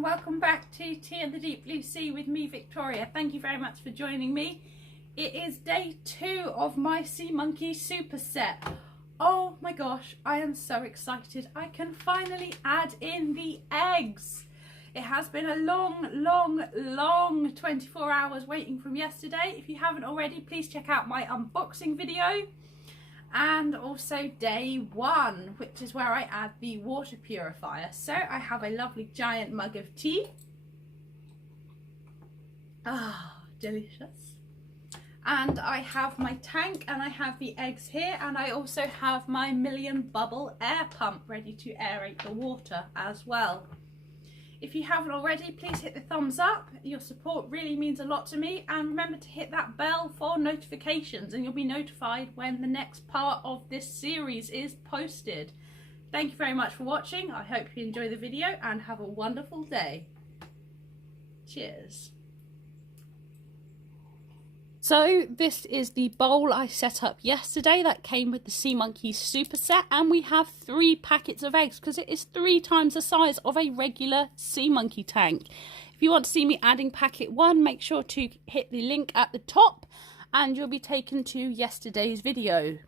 and welcome back to Tea in the Deep Blue Sea with me, Victoria. Thank you very much for joining me. It is day 2 of my Sea Monkey super set. Oh my gosh, I am so excited. I can finally add in the eggs. It has been a long 24 hours waiting from yesterday. If you haven't already, please check out my unboxing video. And also day 1, which is where I add the water purifier. So I have a lovely giant mug of tea. Ah, delicious. And I have my tank and I have the eggs here, and I also have my million bubble air pump ready to aerate the water as well. If you haven't already, please hit the thumbs up. Your support really means a lot to me. And remember to hit that bell for notifications and you'll be notified when the next part of this series is posted. Thank you very much for watching. I hope you enjoy the video and have a wonderful day. Cheers. So this is the bowl I set up yesterday that came with the Sea Monkey super set, and we have 3 packets of eggs because it is 3 times the size of a regular Sea Monkey tank. If you want to see me adding packet 1, make sure to hit the link at the top and you'll be taken to yesterday's video.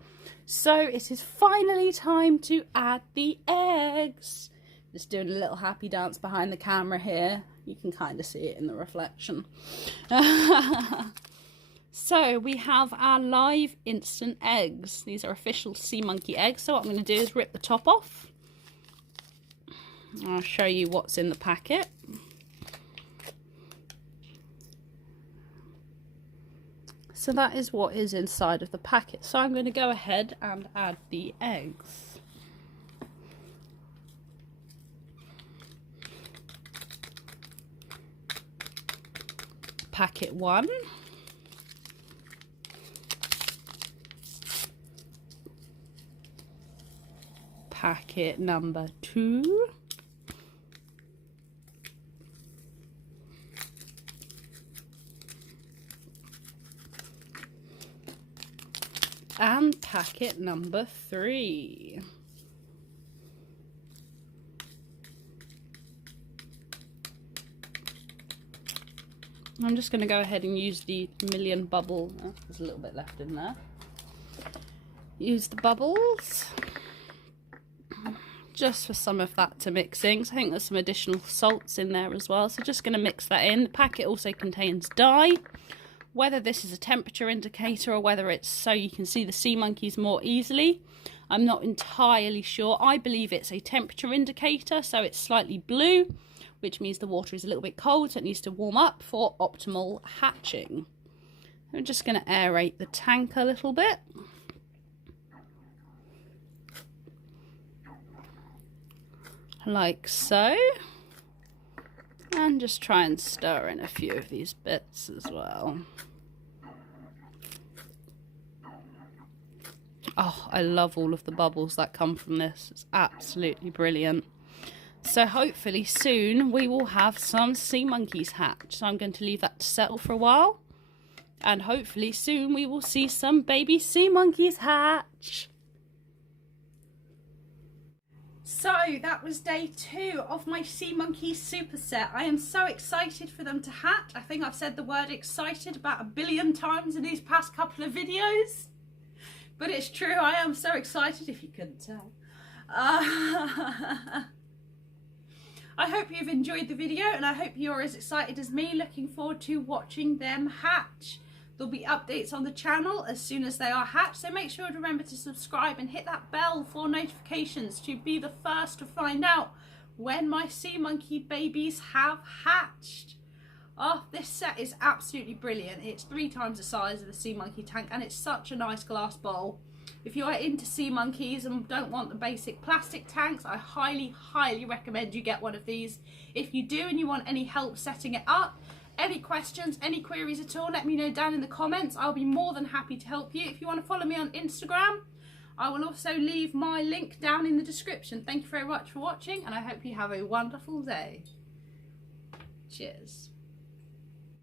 So it is finally time to add the eggs. Just doing a little happy dance behind the camera here. You can kind of see it in the reflection. So we have our live instant eggs. These are official Sea Monkey eggs. So what I'm going to do is rip the top off. I'll show you what's in the packet. So that is what is inside of the packet. So I'm going to go ahead and add the eggs. Packet 1. Packet number 2, and packet number 3. I'm just going to go ahead and use the million bubble. Oh, there's a little bit left in there. Use the bubbles just for some of that to mix in. So I think there's some additional salts in there as well, so just going to mix that in. The packet also contains dye. Whether this is a temperature indicator or whether it's so you can see the sea monkeys more easily, I'm not entirely sure. I believe it's a temperature indicator, so it's slightly blue, which means the water is a little bit cold, so it needs to warm up for optimal hatching. I'm just going to aerate the tank a little bit. Like so, and just try and stir in a few of these bits as well. Oh, I love all of the bubbles that come from this. It's absolutely brilliant. So hopefully soon we will have some sea monkeys hatch. So I'm going to leave that to settle for a while, and hopefully soon we will see some baby sea monkeys hatch. So that was day 2 of my Sea Monkey super set. I am so excited for them to hatch. I think I've said the word excited about 1 billion times in these past couple of videos. But it's true, I am so excited if you couldn't tell. I hope you've enjoyed the video and I hope you're as excited as me, looking forward to watching them hatch. There'll be updates on the channel as soon as they are hatched, so make sure to remember to subscribe and hit that bell for notifications to be the first to find out when my sea monkey babies have hatched. Oh, this set is absolutely brilliant. It's 3 times the size of the sea monkey tank and it's such a nice glass bowl. If you are into sea monkeys and don't want the basic plastic tanks, I highly recommend you get one of these. If you do and you want any help setting it up, any questions, any queries at all, let me know down in the comments. I'll be more than happy to help you. If you want to follow me on Instagram, I will also leave my link down in the description. Thank you very much for watching and I hope you have a wonderful day. Cheers.